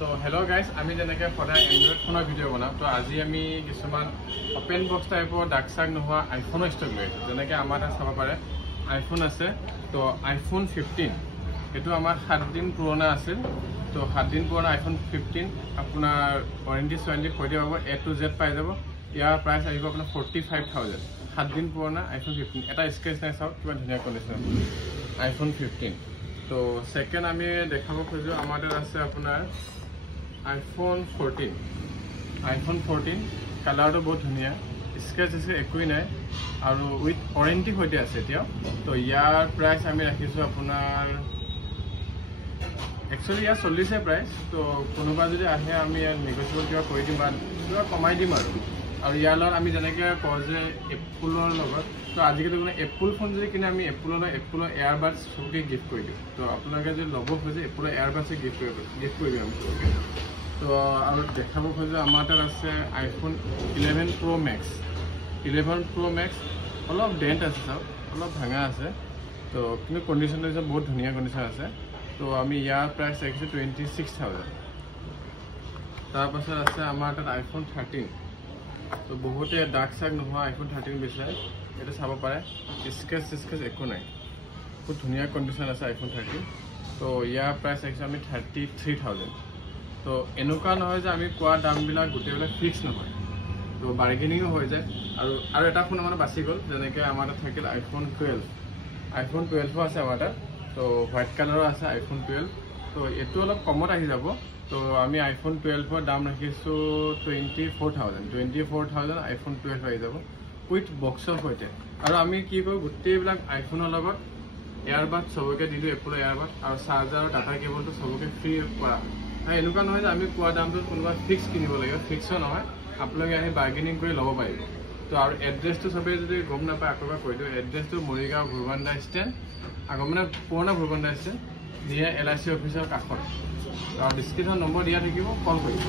তো hello' guys, আমি যেনেকৈ সদায় এণ্ড্ৰইড ফোনৰ ভিডিঅ' বনাওঁ, তো আজি আমি কিছুমান অপেন বক্স টাইপৰ ডাক চাক নোহোৱা আইফোনৰ ষ্টক লৈ আছোঁ। যেনেকৈ আমাৰ তাত চাব পাৰে আইফোন আছে। তো আইফোন 15 এইটো আমাৰ 7 দিন পুৰণা আছিল। তো 7 দিন পুৰণা আইফোন 15 আপোনাৰ ৱাৰেণ্টি সৈতে পাব, A to Z পাই যাব। ইয়াৰ প্ৰাইচ আহিব আপোনাৰ 45,000। 7 দিন পুৰণা আইফোন 15, এটা স্কেচ নাই, চাওক কিমান ধুনীয়া কণ্ডিশ্যন আইফোন 15। তো সেকেন্ড আমি দেখাব খোজো আমাৰ তাত আছে আপোনাৰ আইফোন 14। আইফোন 14 কালাৰটো বহুত ধুনীয়া, স্কেচ একোৱেই নাই আৰু উইথ ৱাৰেণ্টি সৈতে আছে এতিয়াও। তো ইয়াৰ প্ৰাইচ আমি ৰাখিছোঁ আপোনাৰ একচুৱেলি ইয়াৰ 40 প্ৰাইচ। তো কোনোবা যদি আহে আমি ইয়াত নেগচিয়েবল কিবা কৰি দিম বা কিবা কমাই দিম আৰু ইয়াৰ লগত আমি যেনেকৈ কওঁ যে এপ্পলৰ লগত, তো আজিকালি মানে এপ্পল ফোন যদি কিনে আমি এপ্পলৰ এয়াৰবাডছ চবকে গিফ্ট কৰি দিওঁ। তো আপোনালোকে যদি ল'ব খোজে এপ্পলৰ এয়াৰবাডছে গিফ্ট কৰি দিওঁ আমি চবকে। তো আৰু দেখাব খোজো আমাৰ তাত আছে iPhone 11 Pro Max। 11 Pro Max অলপ ডেণ্ট আছে, চাওক অলপ ভাঙা আছে। তো কিন্তু কণ্ডিশ্যনটো হৈছে বহুত ধুনীয়া কণ্ডিশ্যন আছে। তো আমি ইয়াৰ প্ৰাইচ ৰাখিছোঁ 26,000। তাৰপাছত আছে আমাৰ তাত আইফোন 13। তো বহুতে ডাক চাক নোহোৱা আইফোন 13 বিচাৰে, এইটো চাব পাৰে, স্কেচ একো নাই, বহুত ধুনীয়া কণ্ডিশ্যন আছে আইফোন 13। তো ইয়াৰ প্ৰাইচ ৰাখিছোঁ আমি 33,000। তো এনেকুৱা নহয় যে আমি কোৱা দামবিলাক গোটেইবিলাক ফিক্স নহয়, তো বাৰ্গেনিঙো হৈ যায়। আৰু এটা ফোন আমাৰ বাচি গ'ল, যেনেকৈ আমাৰ তাত থাকিল আইফোন 12। আইফোন 12ও আছে আমাৰ তাত। তো হোৱাইট কালাৰো আছে আইফোন 12। তো এইটো অলপ কমত আহি যাব। তো আমি আইফোন 12ৰ দাম ৰাখিছোঁ 24,000 আইফোন 12 আহি যাব উইথ বক্সৰ সৈতে। আৰু আমি কি কৰোঁ, গোটেইবিলাক আইফোনৰ লগত এয়াৰবাড চবকে দি দিওঁ, এপ্পলৰ এয়াৰবাড আৰু চাৰ্জাৰ আৰু ডাটা কেবলটো চবকে ফ্ৰী কৰা। এনেকুৱা নহয় যে আমি কোৱা দামটোত কোনোবা ফিক্স কিনিব লাগিব, ফিক্সো নহয়, আপোনালোকে আহি বাৰ্গেনিং কৰি ল'ব পাৰিব। তো আৰু এড্ৰেছটো চবেই যদি গম নাপায় আকৌ এবাৰ কৈ দিওঁ, এড্ৰেছটো মৰিগাঁও ভুৰবাণ্ডা ষ্টেণ্ড, আকৌ মানে পুৰণা ভুৰবাণ্ডা ষ্টেণ্ড নিয়ে LIC অফিচৰ কাষত। আৰু ডিছক্ৰিপশ্যন নম্বৰ দিয়া থাকিব, কল কৰিব।